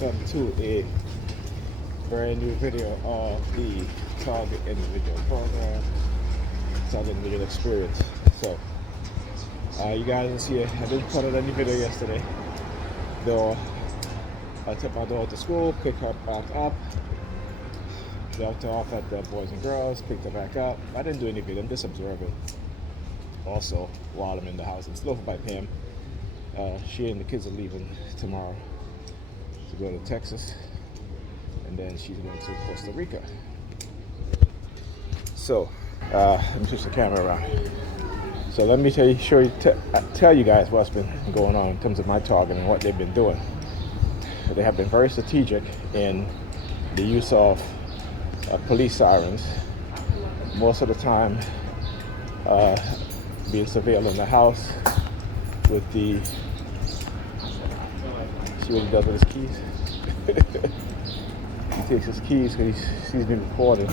welcome to a brand new video of the Target Individual Program, Target Individual Experience. So, you guys didn't see it. I didn't put out any video yesterday, though. I took my daughter to school, picked her back up, dropped her off at the Boys and Girls, picked her back up. I didn't do any video. I'm just observing. Also, while I'm in the house, it's local by Pam. She and the kids are leaving tomorrow to go to Texas, and then she's going to Costa Rica. So, let me switch the camera around. So let me tell you guys what's been going on in terms of my target and what they've been doing. They have been very strategic in the use of police sirens. Most of the time, being surveilled in the house with the, see what he does with his keys? He takes his keys because he sees me recording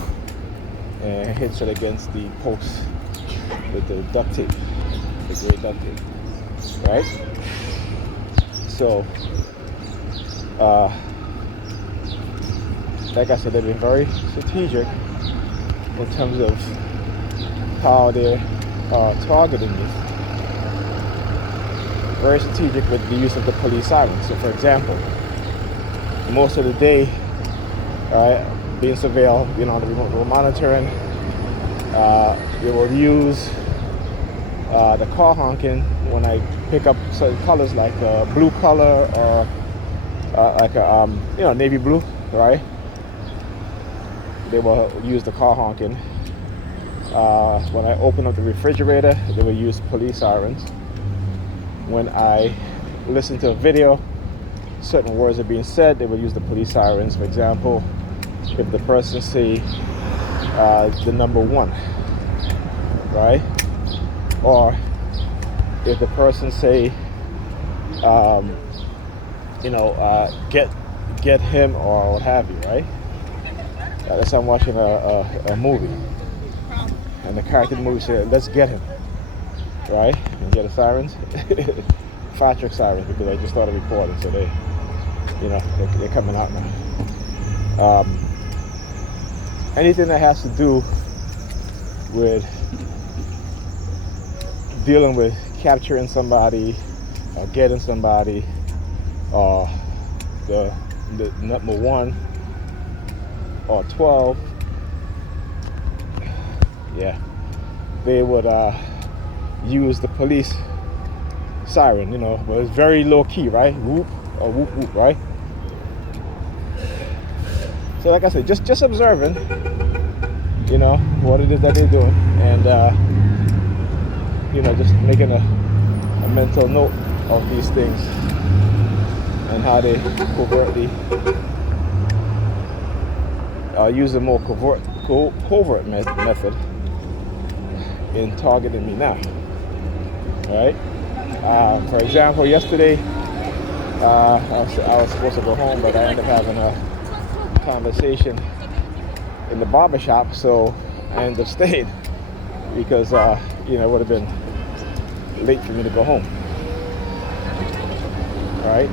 and hits it against the post with the duct tape, the gray duct tape, right? So, like I said, they've been very strategic in terms of how they're targeting me. Very strategic with the use of the police sirens. So, for example, most of the day, being surveilled, the remote monitoring, they will use the car honking when I pick up certain colors like a blue color or like a navy blue, right? They will use the car honking. When I open up the refrigerator, they will use police sirens. When I listen to a video, certain words are being said, they will use the police sirens. For example, if the person say the number 1, right? Or if the person say, get him or what have you, right? Let's say I'm watching a movie, and the character in the movie said, "Let's get him," right? And get the sirens, fire truck sirens, because I just started recording, so they're coming out now. Anything that has to do with dealing with capturing somebody or getting somebody, or the number 1 or 12, they would use the police siren, but it's very low key, right? Whoop or whoop whoop, right? So like I said, just observing, what it is that they're doing, and just making a mental note of these things and how they covertly use a more covert method in targeting me now, right? For example, yesterday I was supposed to go home, but I ended up having a conversation in the barbershop, so I ended up staying because it would have been late for me to go home, right?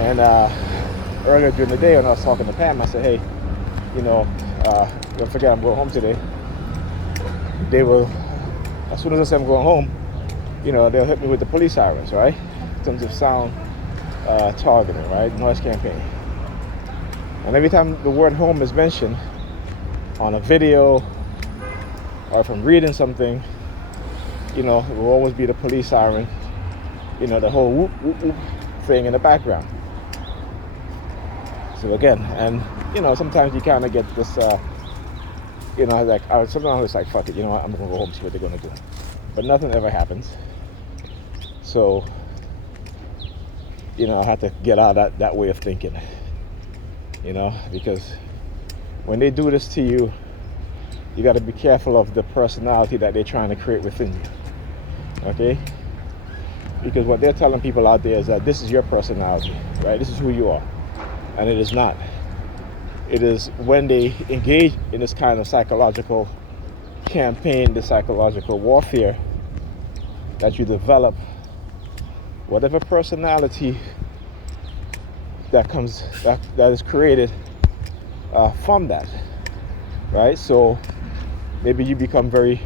And earlier during the day when I was talking to Pam, I said, hey, don't forget I'm going home today. They will, as soon as I say I'm going home, they'll hit me with the police sirens, right? In terms of sound targeting, right? Noise campaign. And every time the word home is mentioned on a video or if I'm reading something, it will always be the police siren, the whole whoop, whoop, whoop thing in the background. So again, and sometimes you kind of get this, sometimes I was like, fuck it, I'm gonna go home, see what they're gonna do. But nothing ever happens. So, I had to get out of that way of thinking, because when they do this to you, you got to be careful of the personality that they're trying to create within you, okay? Because what they're telling people out there is that this is your personality, right? This is who you are, and it is not. It is when they engage in this kind of psychological campaign, the psychological warfare, that you develop whatever personality that is created from that, right? So maybe you become very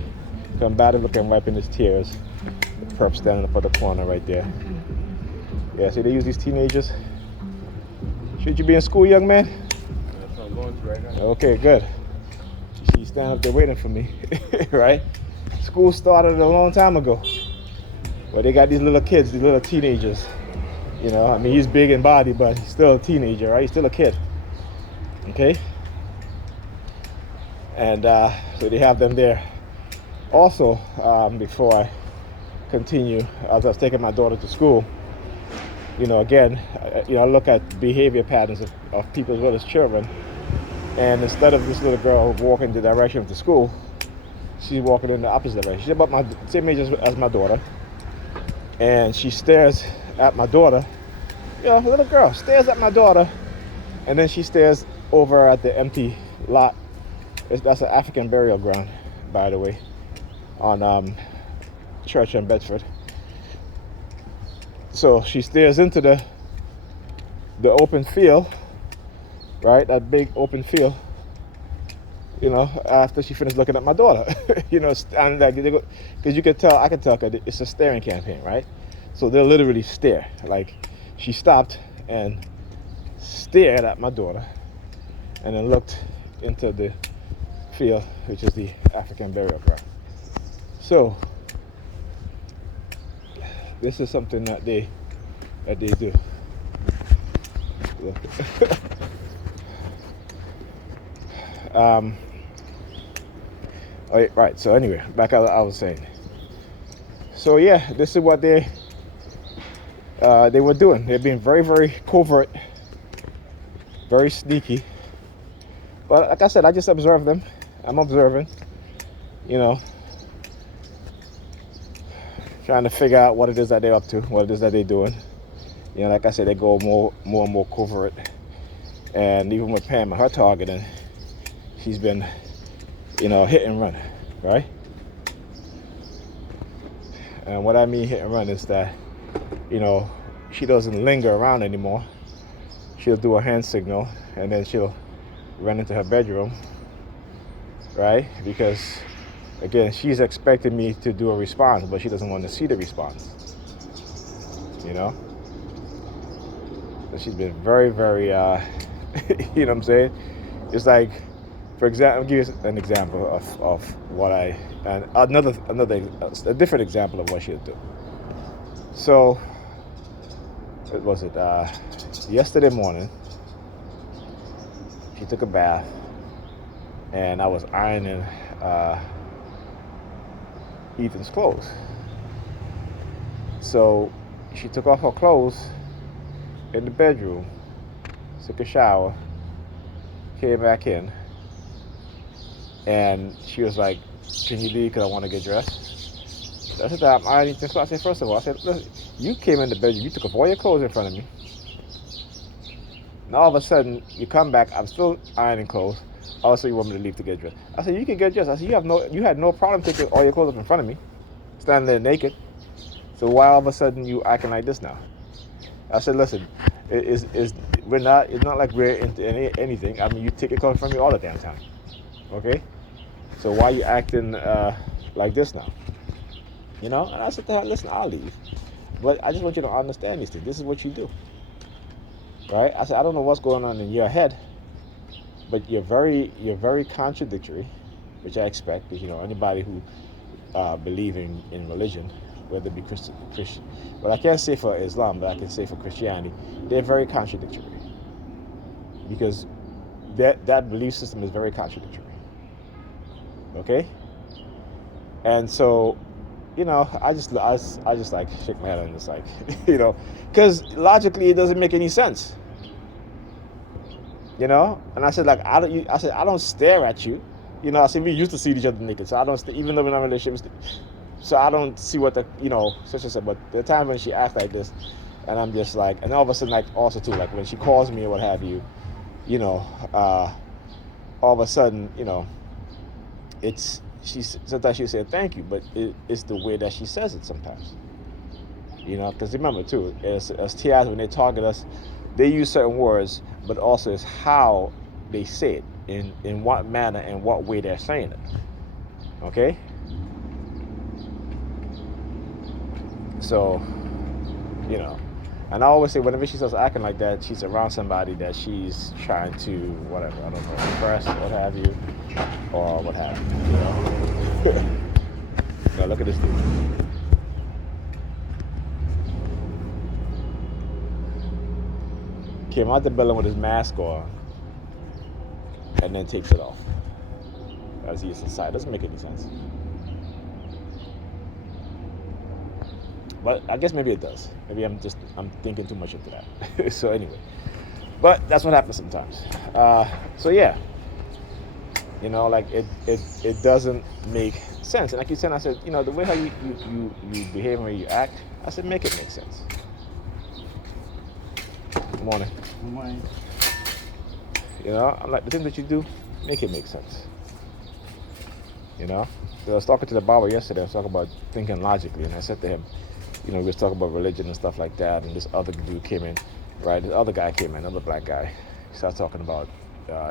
combative, looking, wiping his tears. The perp standing up at the corner right there. Yeah, see, they use these teenagers. Should you be in school, young man? That's what I'm going through right now. Okay, good. You see, you stand up there waiting for me, right? School started a long time ago. But they got these little kids, these little teenagers. You know, I mean, he's big in body, but he's still a teenager, right? He's still a kid. Okay? And so they have them there. Also, before I continue, as I was taking my daughter to school, you know, again, I look at behavior patterns of people as well as children. And instead of this little girl walking in the direction of the school, she's walking in the opposite direction. She's about my same age as my daughter. And she stares at my daughter. You know, little girl stares at my daughter. And then she stares over at the empty lot. That's an African burial ground, by the way, on Church in Bedford. So she stares into the open field, right? That big open field. You know, after she finished looking at my daughter, you know, and like, because you could tell, I could tell, cause it's a staring campaign, right? So they'll literally stare. Like, she stopped and stared at my daughter, and then looked into the field, which is the African burial ground. So this is something that they do. Right, so anyway, back as I was saying. So yeah, this is what they were doing. They're being very, very covert, very sneaky. But like I said, I just observe them. I'm observing, you know, trying to figure out what it is that they're up to, what it is that they're doing. You know, like I said, they go more and more covert. And even with Pam and her targeting, she's been, you know, hit and run, right? And what I mean hit and run is that, you know, she doesn't linger around anymore. She'll do a hand signal and then she'll run into her bedroom, right? Because, again, she's expecting me to do a response, but she doesn't want to see the response, you know? So she's been very, very, you know what I'm saying? It's like, for example, I'll give you an example of what a different example of what she'll do. So, what was it? Yesterday morning, she took a bath, and I was ironing Ethan's clothes. So, she took off her clothes in the bedroom, took a shower, came back in, and she was like, "Can you leave because I want to get dressed?" So I said, "I'm ironing Ethan's clothes." I said, first of all, I said, "Listen, you came in the bedroom, you took off all your clothes in front of me. Now all of a sudden, you come back, I'm still ironing clothes. Also, you want me to leave to get dressed?" I said, "You can get dressed." I said, you had no problem taking all your clothes up in front of me, standing there naked. So why all of a sudden you acting like this now?" I said, "Listen, it's not like we're into anything. I mean, you take your clothes from me all the damn time. Okay? So why are you acting like this now?" You know? And I said to her, "Listen, I'll leave. But I just want you to understand these things. This is what you do." Right? I said, "I don't know what's going on in your head, but you're very contradictory," which I expect, because, you know, anybody who believe in religion, whether it be Christian, but I can't say for Islam, but I can say for Christianity, they're very contradictory, because that belief system is very contradictory. Okay? And so, you know, I just like shake my head and just like, you know, because logically it doesn't make any sense. You know? And I said, like, I don't stare at you. You know, I said, we used to see each other naked, so I don't, even though we're not in a relationship, so I don't see what the, you know, such and such. But the time when she acts like this, and I'm just like, and all of a sudden, like, also too, like, when she calls me or what have you, you know, all of a sudden, you know, sometimes she'll say thank you, but it's the way that she says it sometimes. You know, because remember too, as TIs, when they target us, they use certain words, but also it's how they say it, in what manner and what way they're saying it. Okay? So, you know, and I always say whenever she starts acting like that, she's around somebody that she's trying to, whatever, I don't know, impress, what have you, or what have you, you know? Now look at this dude. Came out the building with his mask on, and then takes it off as he is inside. Doesn't make any sense. But I guess maybe it does. Maybe I'm thinking too much into that. So anyway, but that's what happens sometimes. So yeah, you know, like it doesn't make sense. And like you said, I said, you know, the way how you behave and how you act, I said, make it make sense. Good morning. Good morning. You know, I'm like, the things that you do, make it make sense. You know, I was talking to the barber yesterday. I was talking about thinking logically, and I said to him, you know, we was talking about religion and stuff like that, and this other dude came in, right? This other guy came in, another black guy. He started talking about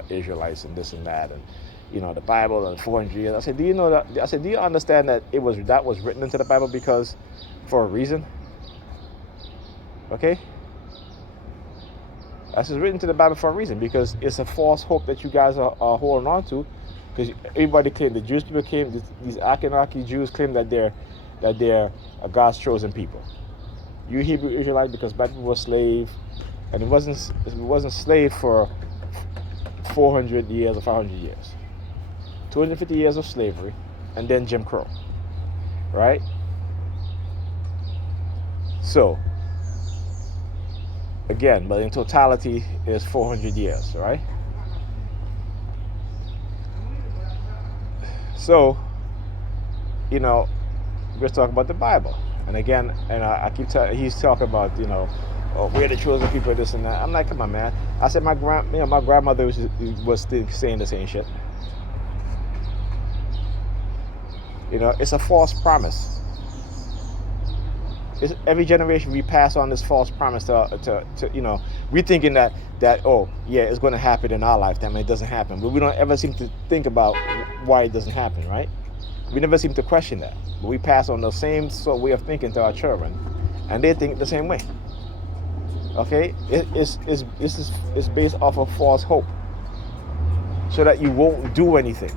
Israelites and this and that, and you know, the Bible and 400 years. I said, do you know that? I said, do you understand that that was written into the Bible because for a reason? Okay. This is written to the Bible for a reason, because it's a false hope that you guys are holding on to. Because everybody claimed, the Jewish people claim, these Akinaki Jews claim that they're God's chosen people. You Hebrew Israelite, because black people were slave, and it wasn't slave for 400 years or 500 years. 250 years of slavery, and then Jim Crow, right? So, again, but in totality is 400 years, right? So, you know, we're talking about the Bible, and again, and I keep he's talking about, you know, we're the chosen people, this and that. I'm like, come on, man. I said my grandmother was still saying the same shit. You know, it's a false promise. Every generation we pass on this false promise to you know, we thinking that oh yeah, it's going to happen in our lifetime, and it doesn't happen. But we don't ever seem to think about why it doesn't happen, right? We never seem to question that. But we pass on the same sort of way of thinking to our children, and they think the same way. Okay, it's based off of false hope, so that you won't do anything,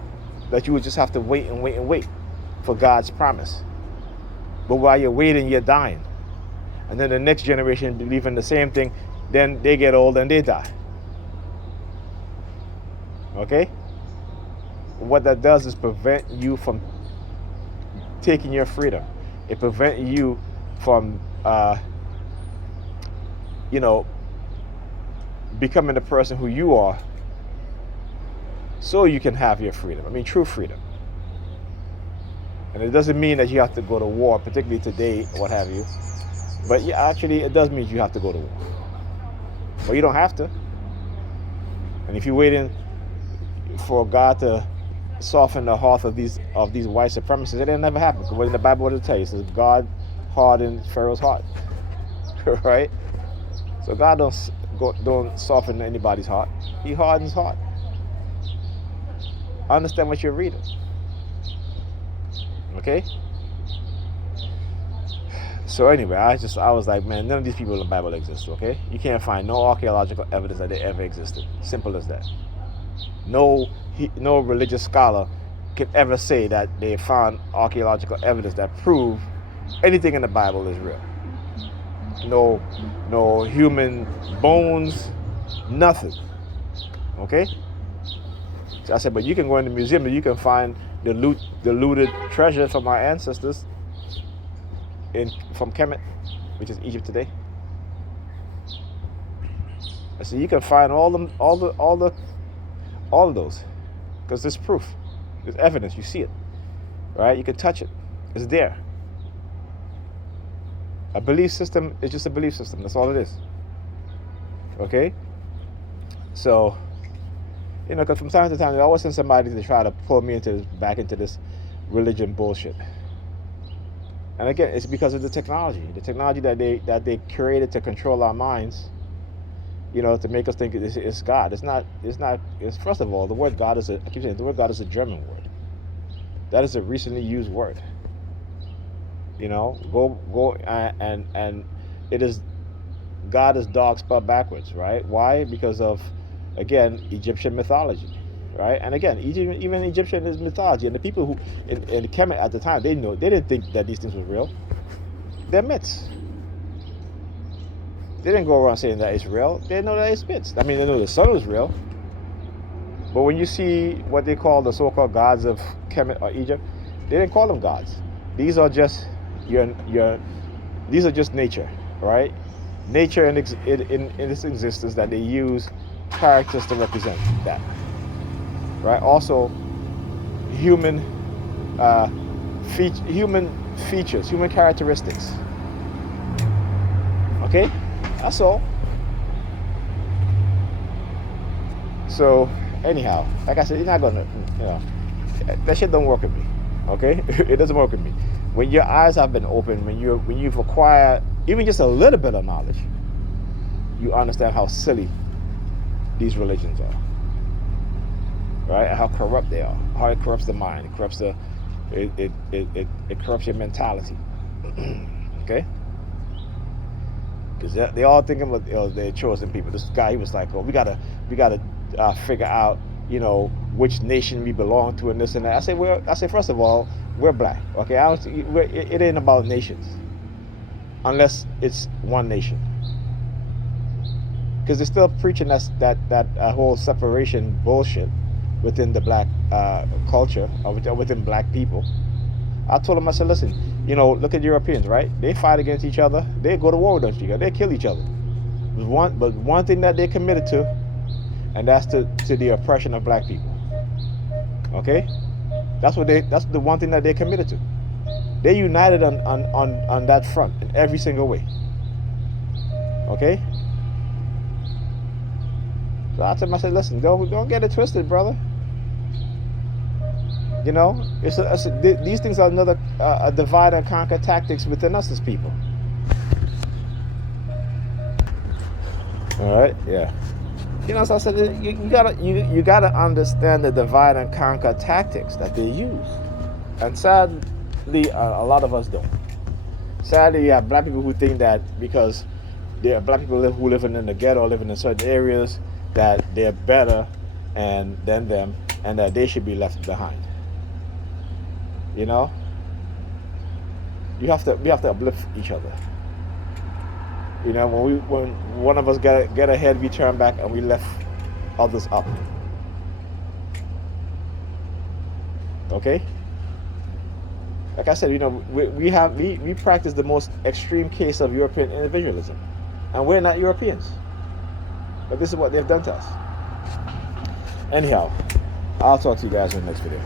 that you would just have to wait and wait and wait for God's promise. But while you're waiting, you're dying. And then the next generation believing the same thing, then they get old and they die. Okay? What that does is prevent you from taking your freedom. It prevents you from, you know, becoming the person who you are, so you can have your freedom. I mean, true freedom. And it doesn't mean that you have to go to war, particularly today, what have you. But yeah, actually, it does mean you have to go to war. But you don't have to. And if you're waiting for God to soften the heart of these white supremacists, it'll never happen. Because what in the Bible, what it tell you? It says God hardened Pharaoh's heart, right? So God don't soften anybody's heart. He hardens heart. Understand what you're reading. Okay? So anyway, I was like, man, none of these people in the Bible exist, okay? You can't find no archaeological evidence that they ever existed. Simple as that. No religious scholar can ever say that they found archaeological evidence that prove anything in the Bible is real. No human bones, nothing. Okay? So I said, but you can go in the museum and you can find the looted treasure from our ancestors from Kemet, which is Egypt today. I said, you can find all of those, because there's proof, there's evidence. You see it, right? You can touch it. It's there. A belief system is just a belief system. That's all it is. Okay. So, you know, because from time to time, they always send somebody to try to pull me back into this religion bullshit. And again, it's because of the technology that they created to control our minds, to make us think it's God. It's not. It's first of all, the word God is I keep saying the word God is a German word. That is a recently used word. Go and it is God is dog spelled backwards, right? Why? Because of, again, Egyptian mythology, right? And again, even Egyptian is mythology, and the people who in Kemet at the time, they didn't think that these things were real. They're myths. They didn't go around saying that it's real. They know that it's myths. I mean, they know the sun was real, but when you see what they call the so-called gods of Kemet or Egypt, they didn't call them gods. These are just these are just nature, right? Nature in its existence, that they use characters to represent that, right? Also, human features, human characteristics. Okay, that's all. So anyhow, like I said, you're not gonna, that shit don't work with me. Okay, it doesn't work with me. When your eyes have been opened, when you've acquired even just a little bit of knowledge, you understand how silly these religions are, right? And how corrupt they are. How it corrupts the mind. It corrupts it corrupts your mentality. Okay, because they all thinking about their chosen people. This guy, he was like, oh, we gotta figure out, which nation we belong to and this and that. I say first of all, we're black. Okay, it ain't about nations unless it's one nation, because they're still preaching that whole separation bullshit within the black culture, or within black people. I told them, I said, listen, look at Europeans, right? They fight against each other. They go to war with each other. They kill each other. But one thing that they committed to, and that's to the oppression of black people. Okay, that's the one thing that they committed to. They united on that front in every single way. Okay. So I told him, I said, listen, don't get it twisted, brother. These things are another divide and conquer tactics within us as people. All right, yeah. So I said, you gotta understand the divide and conquer tactics that they use, and sadly, a lot of us don't. Sadly, you have black people who think that because there are black people who living in the ghetto, living in certain areas, that they're better than them, and that they should be left behind. We have to uplift each other. When one of us get ahead, we turn back and we lift others up. Okay. Like I said, we practice the most extreme case of European individualism, and we're not Europeans. But this is what they've done to us. Anyhow, I'll talk to you guys in the next video.